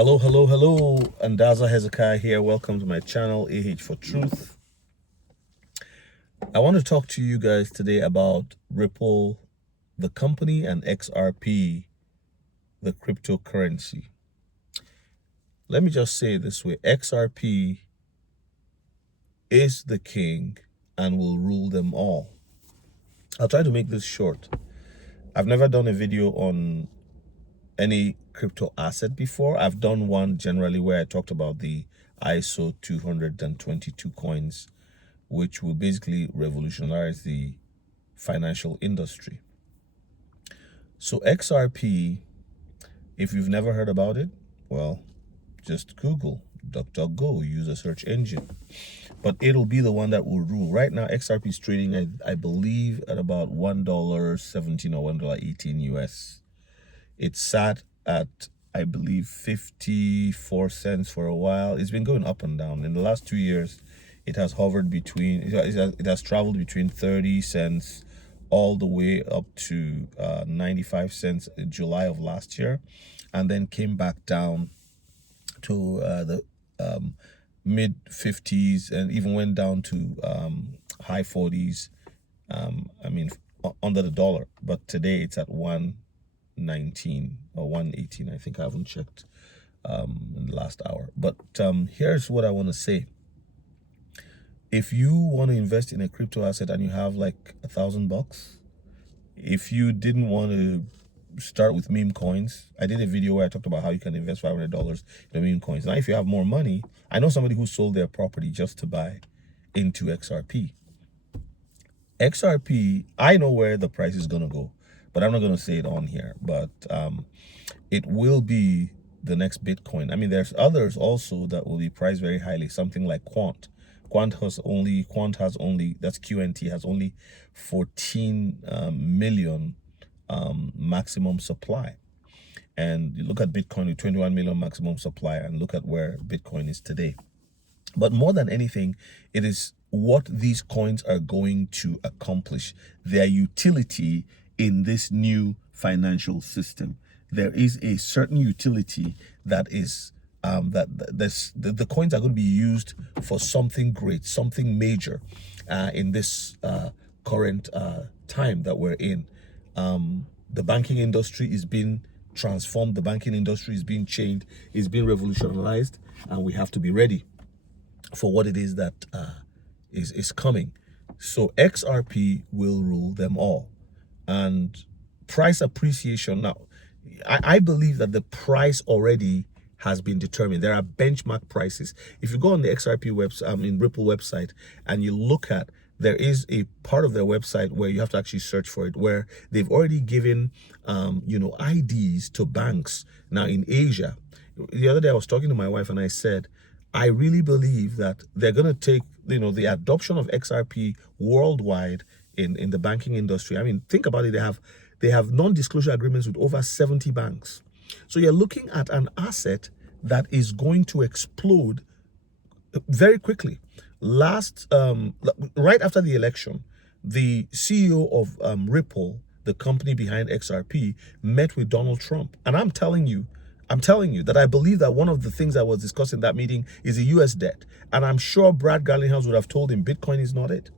Hello, hello, hello. Andaza Hezekiah here. Welcome to my channel, AH for Truth. I want to talk to you guys today about Ripple, the company, and XRP, the cryptocurrency. Let me just say it this way. XRP is the king and will rule them all. I'll try to make this short. I've never done a video on any crypto asset before. I've done one generally where I talked about the ISO 222 coins, which will basically revolutionize the financial industry. So XRP, if you've never heard about it, well, just Google, DuckDuckGo, use a search engine. But it'll be the one that will rule. Right now, XRP is trading, I believe, at about $1.17 or $1.18 US. It sat at, I believe, 54 cents for a while. It's been going up and down. In the last 2 years, it has hovered between, it has traveled between 30 cents all the way up to 95 cents in July of last year, and then came back down to the mid 50s and even went down to high 40s. Under the dollar. But today it's at 119 or 118. I think I haven't checked in the last hour. But here's what I want to say. If you want to invest in a crypto asset and you have like $1,000, if you didn't want to start with meme coins, I did a video where I talked about how you can invest $500 in meme coins. Now, if you have more money, I know somebody who sold their property just to buy into XRP. XRP, I know where the price is going to go, but I'm not going to say it on here. But it will be the next Bitcoin. I mean, there's others also that will be priced very highly, something like Quant. Quant has only, that's QNT, has only 14 million maximum supply. And you look at Bitcoin with 21 million maximum supply and look at where Bitcoin is today. But more than anything, it is what these coins are going to accomplish, their utility in this new financial system. There is a certain utility that is the coins are going to be used for something great, something major in this current time that we're in. The banking industry is being transformed. The banking industry is being changed. It's being revolutionized, and we have to be ready for what it is that is coming. So XRP will rule them all. And price appreciation. Now, I believe that the price already has been determined. There are benchmark prices. If you go on the XRP website, Ripple website, and you look at, there is a part of their website where you have to actually search for it, where they've already given, IDs to banks. Now in Asia, the other day I was talking to my wife and I said, I really believe that they're going to take, the adoption of XRP worldwide in the banking industry. I mean, think about it. They have non-disclosure agreements with over 70 banks. So you're looking at an asset that is going to explode very quickly. Right after the election, the CEO of Ripple, the company behind XRP, met with Donald Trump. And I'm telling you that I believe that one of the things that was discussed in that meeting is the US debt. And I'm sure Brad Garlinghouse would have told him Bitcoin is not it.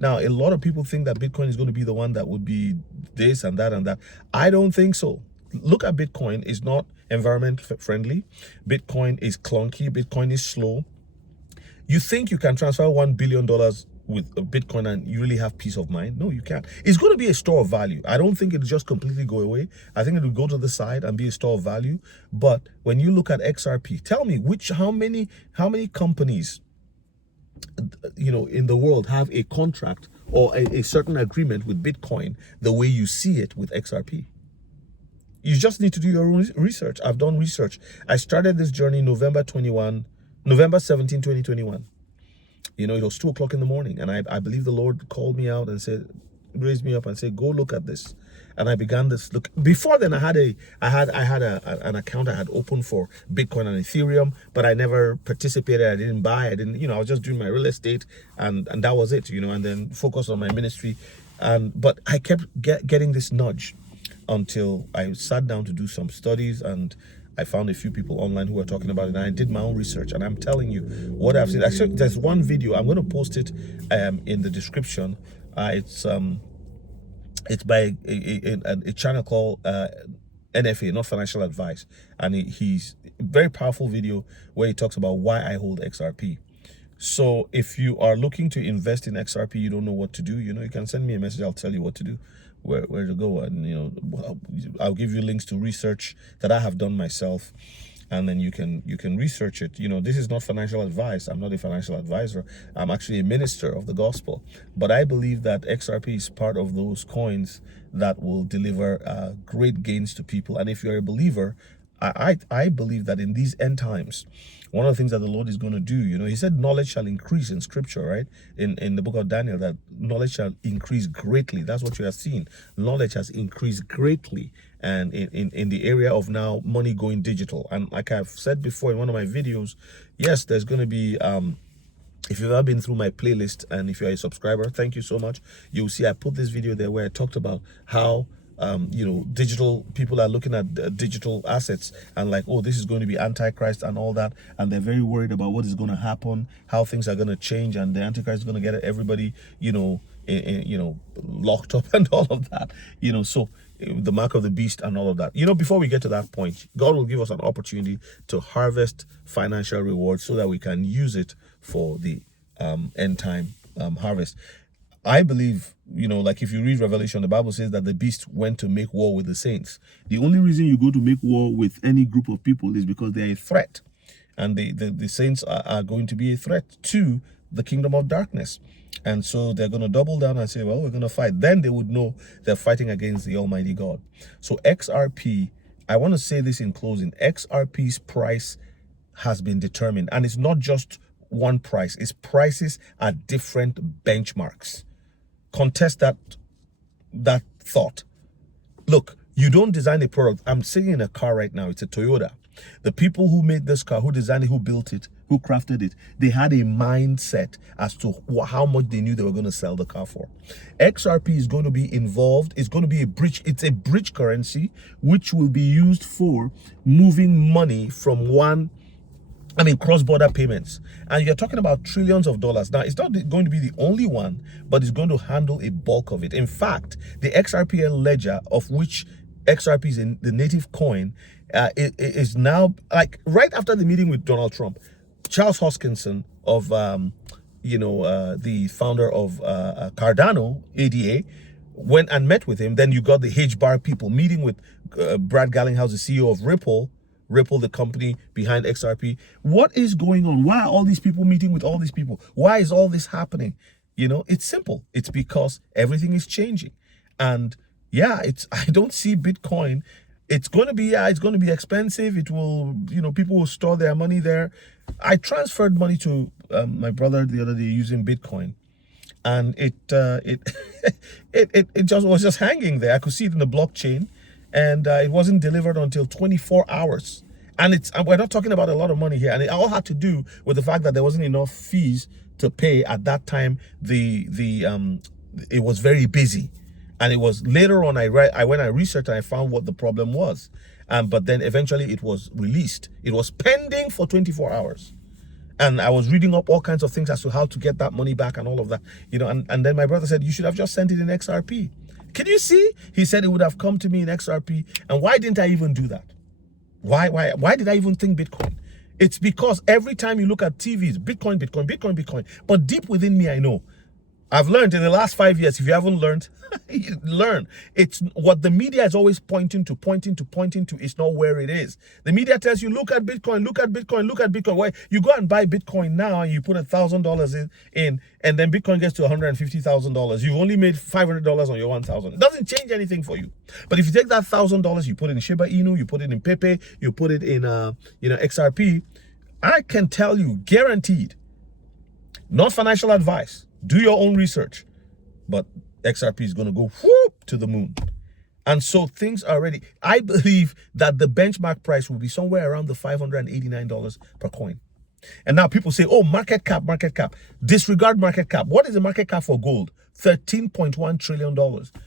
Now, a lot of people think that Bitcoin is going to be the one that would be this and that and that. I don't think so. Look at Bitcoin. It's not environment friendly. Bitcoin is clunky. Bitcoin is slow. You think you can transfer $1 billion with Bitcoin and you really have peace of mind? No, you can't. It's going to be a store of value. I don't think it'll just completely go away. I think it will go to the side and be a store of value. But when you look at XRP, tell me how many companies, in the world have a contract or a certain agreement with Bitcoin the way you see it with XRP? You just need to do your own research. I've done research. I started this journey November 17, 2021. It was 2 o'clock in the morning, and I believe the Lord called me out and raised me up and said, go look at this. And I began this look. Before then, I had an account I had opened for Bitcoin and Ethereum, but I never participated. I didn't buy. I didn't, I was just doing my real estate, and that was it, and then focus on my ministry. But I kept getting this nudge until I sat down to do some studies, and I found a few people online who were talking about it, and I did my own research, and I'm telling you what I've seen. Actually, there's one video, I'm going to post it in the description. It's by a channel called NFA, Not Financial Advice, and he's a very powerful video where he talks about why I hold XRP. So if you are looking to invest in XRP, you don't know what to do, you can send me a message. I'll tell you what to do, where to go, and I'll give you links to research that I have done myself, and then you can research it. This is not financial advice. I'm not a financial advisor. I'm actually a minister of the gospel, but I believe that XRP is part of those coins that will deliver great gains to people. And if you're a believer, I believe that in these end times, one of the things that the Lord is going to do, he said knowledge shall increase in scripture, right? In the book of Daniel, that knowledge shall increase greatly. That's what you have seen. Knowledge has increased greatly, and in the area of now money going digital. And like I've said before in one of my videos, yes, there's going to be if you've ever been through my playlist, and if you're a subscriber, thank you so much. You'll see I put this video there where I talked about how digital people are looking at digital assets and like, oh, this is going to be antichrist and all that, and they're very worried about what is going to happen, how things are going to change, and the antichrist is going to get everybody locked up and all of that, so the mark of the beast and all of that. Before we get to that point, God will give us an opportunity to harvest financial rewards so that we can use it for the end time harvest. I believe, like if you read Revelation, the Bible says that the beast went to make war with the saints. The only reason you go to make war with any group of people is because they're a threat. And the saints are going to be a threat to the kingdom of darkness. And so they're going to double down and say, well, we're going to fight. Then they would know they're fighting against the Almighty God. So XRP, I want to say this in closing, XRP's price has been determined. And it's not just one price. It's prices at different benchmarks. Contest that thought. Look, you don't design a product. I'm sitting in a car right now. It's a Toyota. The people who made this car, who designed it, who built it, who crafted it, they had a mindset as to how much they knew they were going to sell the car for. XRP is going to be involved. It's going to be a bridge. It's a bridge currency, which will be used for moving money from cross-border payments. And you're talking about trillions of dollars. Now, it's not going to be the only one, but it's going to handle a bulk of it. In fact, the XRPL ledger, of which XRP is in the native coin, is now, like, right after the meeting with Donald Trump, Charles Hoskinson of, the founder of Cardano, ADA, went and met with him. Then you got the HBAR people meeting with Brad Garlinghouse, the CEO of Ripple, the company behind XRP. What is going on? Why are all these people meeting with all these people? Why is all this happening? It's simple. It's because everything is changing. And yeah, I don't see Bitcoin. It's going to be expensive. It will, people will store their money there. I transferred money to my brother the other day using Bitcoin, and it just was just hanging there. I could see it in the blockchain, and it wasn't delivered until 24 hours. And we're not talking about a lot of money here. And it all had to do with the fact that there wasn't enough fees to pay at that time. It was very busy. And it was later on I went and researched and I found what the problem was. But then eventually it was released. It was pending for 24 hours. And I was reading up all kinds of things as to how to get that money back and all of that. And then my brother said, you should have just sent it in XRP. Can you see? He said it would have come to me in XRP. And why didn't I even do that? Why did I even think Bitcoin? It's because every time you look at TVs, Bitcoin. But deep within me, I know. I've learned in the last 5 years, if you haven't learned, learn. It's what the media is always pointing to is not where it is. The media tells you, look at Bitcoin. Why? You go and buy Bitcoin now and you put $1,000 in, and then Bitcoin gets to $150,000. You've only made $500 on your 1,000. It doesn't change anything for you. But if you take that $1,000, you put it in Shiba Inu, you put it in Pepe, you put it in XRP, I can tell you, guaranteed, not financial advice. Do your own research, but XRP is going to go whoop to the moon. And so things are ready. I believe that the benchmark price will be somewhere around the $589 per coin. And now people say, oh, market cap. Disregard market cap. What is the market cap for gold? $13.1 trillion.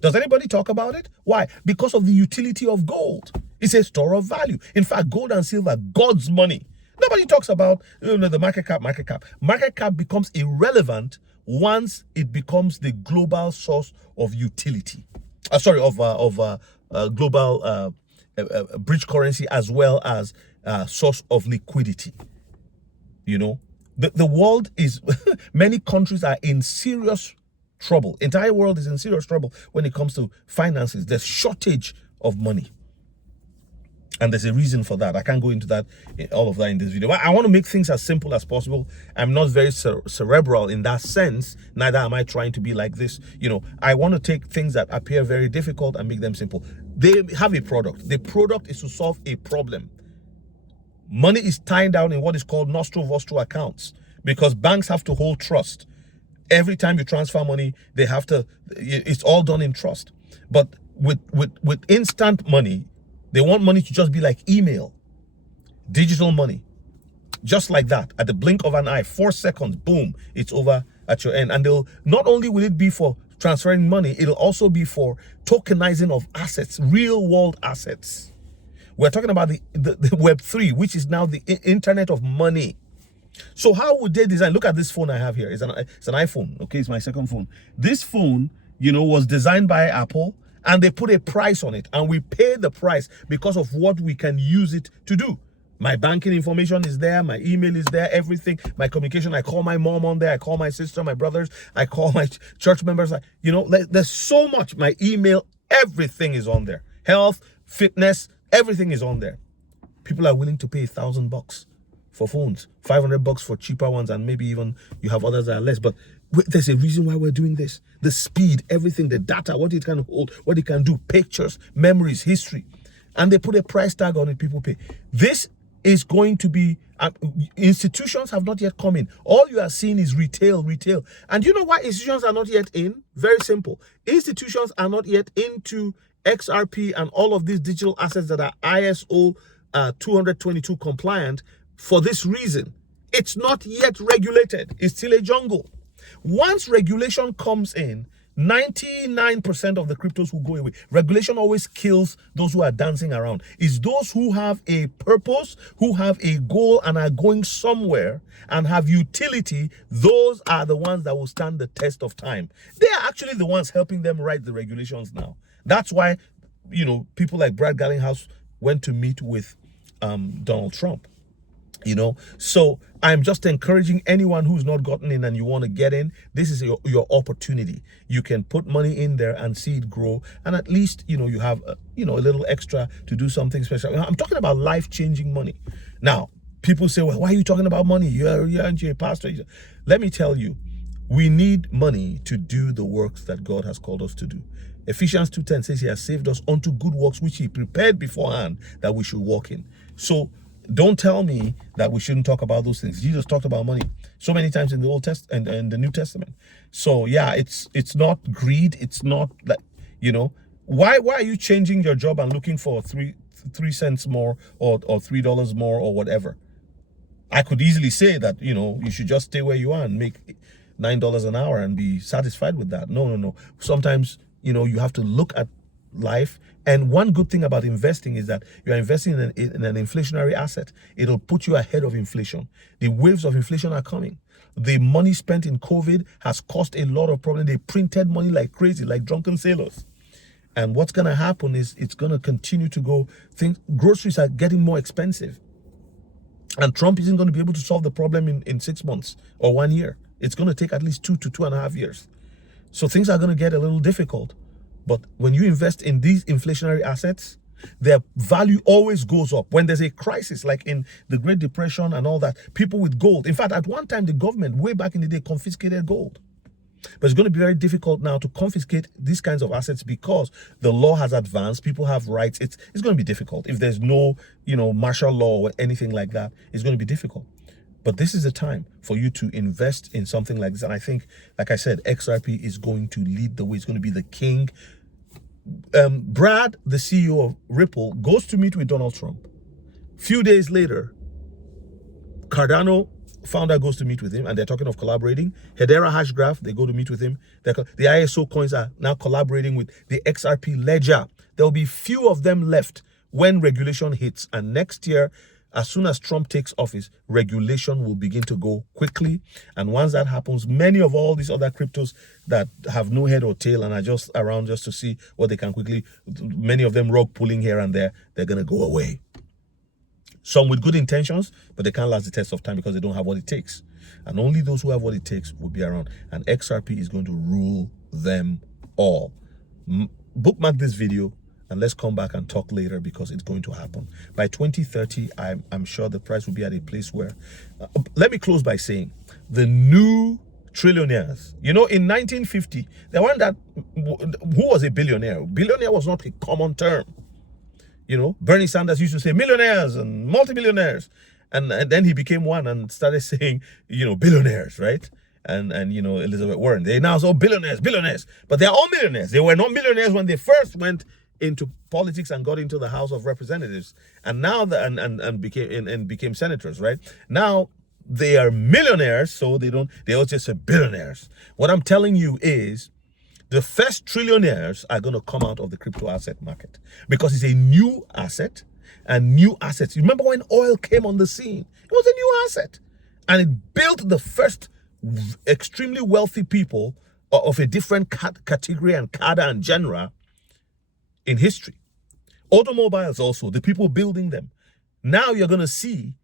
Does anybody talk about it? Why? Because of the utility of gold. It's a store of value. In fact, gold and silver, God's money. Nobody talks about the market cap. Market cap becomes irrelevant once it becomes the global source of utility. Global bridge currency, as well as source of liquidity. The world is, many countries are in serious trouble. Entire world is in serious trouble when it comes to finances. There's shortage of money. And there's a reason for that. I can't go into all of that in this video. But I want to make things as simple as possible. I'm not very cerebral in that sense. Neither am I trying to be like this. I want to take things that appear very difficult and make them simple. They have a product. The product is to solve a problem. Money is tied down in what is called nostro-vostro accounts, because banks have to hold trust. Every time you transfer money, they have to, it's all done in trust. But with instant money, they want money to just be like email, digital money, just like that. At the blink of an eye, 4 seconds, boom, it's over at your end. And not only will it be for transferring money, it'll also be for tokenizing of assets, real world assets. We're talking about the Web3, which is now the internet of money. So how would they design? Look at this phone I have here. It's an iPhone. Okay, it's my second phone. This phone, was designed by Apple, and they put a price on it, and we pay the price because of what we can use it to do. My banking information is there, my email is there, everything, my communication. I call my mom on there, I call my sister, my brothers, I call my church members. There's so much. My email, everything is on there. Health, fitness, everything is on there. People are willing to pay $1,000 for phones, $500 for cheaper ones, and maybe even you have others that are less. But there's a reason why we're doing this. The speed, everything, the data, what it can hold, what it can do, pictures, memories, history. And they put a price tag on it, people pay. This is going to be, institutions have not yet come in. All you are seeing is retail. And you know why institutions are not yet in? Very simple. Institutions are not yet into XRP and all of these digital assets that are ISO 222 compliant for this reason. It's not yet regulated. It's still a jungle. Once regulation comes in, 99% of the cryptos will go away. Regulation always kills those who are dancing around. It's those who have a purpose, who have a goal and are going somewhere and have utility. Those are the ones that will stand the test of time. They are actually the ones helping them write the regulations now. That's why, people like Brad Garlinghouse went to meet with Donald Trump. So I'm just encouraging anyone who's not gotten in and you want to get in, this is your opportunity. You can put money in there and see it grow, and at least you have a little extra to do something special. I'm talking about life-changing money. Now people say, well, why are you talking about money? You're a pastor. Let me tell you, we need money to do the works that God has called us to do. Ephesians 2:10 says he has saved us unto good works which he prepared beforehand that we should walk in. So don't tell me that we shouldn't talk about those things. Jesus talked about money so many times in the Old Testament and the New Testament. So yeah, it's not greed. It's not that, why are you changing your job and looking for three cents more or $3 more or whatever? I could easily say that, you should just stay where you are and make $9 an hour and be satisfied with that. No. Sometimes, you have to look at life. And one good thing about investing is that you're investing in an inflationary asset. It'll put you ahead of inflation. The waves of inflation are coming. The money spent in COVID has caused a lot of problems. They printed money like crazy, like drunken sailors. And what's going to happen is it's going to continue to go. Groceries are getting more expensive. And Trump isn't going to be able to solve the problem in 6 months or 1 year. It's going to take at least 2 to 2.5 years. So things are going to get a little difficult. But when you invest in these inflationary assets, their value always goes up. When there's a crisis, like in the Great Depression and all that, people with gold. In fact, at one time, the government, way back in the day, confiscated gold. But it's going to be very difficult now to confiscate these kinds of assets because the law has advanced. People have rights. It's going to be difficult. If there's no, martial law or anything like that, it's going to be difficult. But this is the time for you to invest in something like this. And I think, like I said, XRP is going to lead the way. It's going to be the king. Brad, the CEO of Ripple, goes to meet with Donald Trump. Few days later, Cardano founder goes to meet with him, and they're talking of collaborating. Hedera Hashgraph, they go to meet with him. The ISO coins are now collaborating with the XRP ledger. There will be few of them left when regulation hits. And next year, as soon as Trump takes office, regulation will begin to go quickly. And once that happens, many of all these other cryptos that have no head or tail and are just around just to see what they can quickly, many of them rug pulling here and there, they're going to go away. Some with good intentions, but they can't last the test of time because they don't have what it takes. And only those who have what it takes will be around. And XRP is going to rule them all. Bookmark this video and let's come back and talk later, because it's going to happen. By 2030, I'm sure the price will be at a place where... let me close by saying, the new trillionaires, you know, in 1950, the one that... who was a billionaire? Billionaire was not a common term. You know, Bernie Sanders used to say millionaires and multimillionaires. And then he became one and started saying, you know, billionaires, right? And you know, Elizabeth Warren, they now say, oh, billionaires. But they're all millionaires. They were not millionaires when they first went into politics and got into the House of Representatives. And now, became senators, right? Now, they are millionaires, so they all just say billionaires. What I'm telling you is, the first trillionaires are going to come out of the crypto asset market, because it's a new asset, and new assets. You remember when oil came on the scene? It was a new asset, and it built the first extremely wealthy people of a different category and cadre and genre in history. Automobiles also, the people building them. Now you're going to see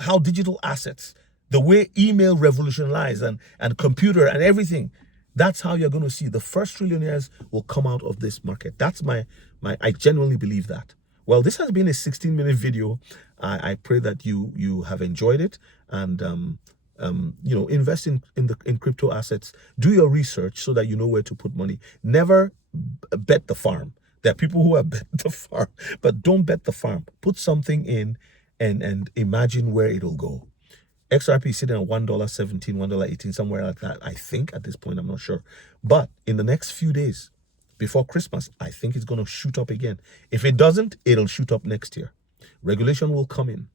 how digital assets, the way email revolutionized and computer and everything, that's how you're going to see the first trillionaires will come out of this market. That's I genuinely believe that. Well, this has been a 16-minute video. I pray that you have enjoyed it, and you know, invest in crypto assets. Do your research so that you know where to put money. Never bet the farm. There are people who have bet the farm, but don't bet the farm. Put something in and imagine where it'll go. XRP is sitting at $1.17, $1.18, somewhere like that, I think, at this point. I'm not sure. But in the next few days, before Christmas, I think it's going to shoot up again. If it doesn't, it'll shoot up next year. Regulation will come in.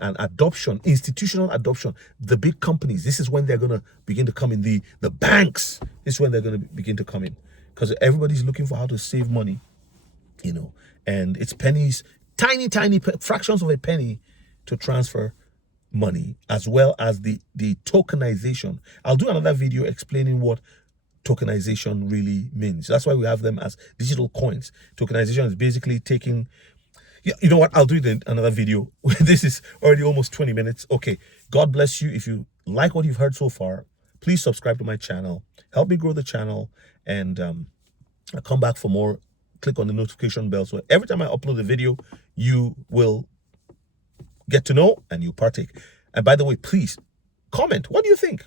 And adoption, institutional adoption, the big companies, this is when they're going to begin to come in. The banks, this is when they're going to begin to come in. Because everybody's looking for how to save money, you know. And it's pennies, tiny fractions of a penny to transfer money, as well as the tokenization. I'll do another video explaining what tokenization really means. That's why we have them as digital coins. Tokenization is basically taking... You know what? I'll do it in another video. This is already almost 20 minutes. Okay. God bless you. If you like what you've heard so far, please subscribe to my channel. Help me grow the channel, and I'll come back for more. Click on the notification bell, so every time I upload a video, you will get to know and you partake. And by the way, please comment. What do you think?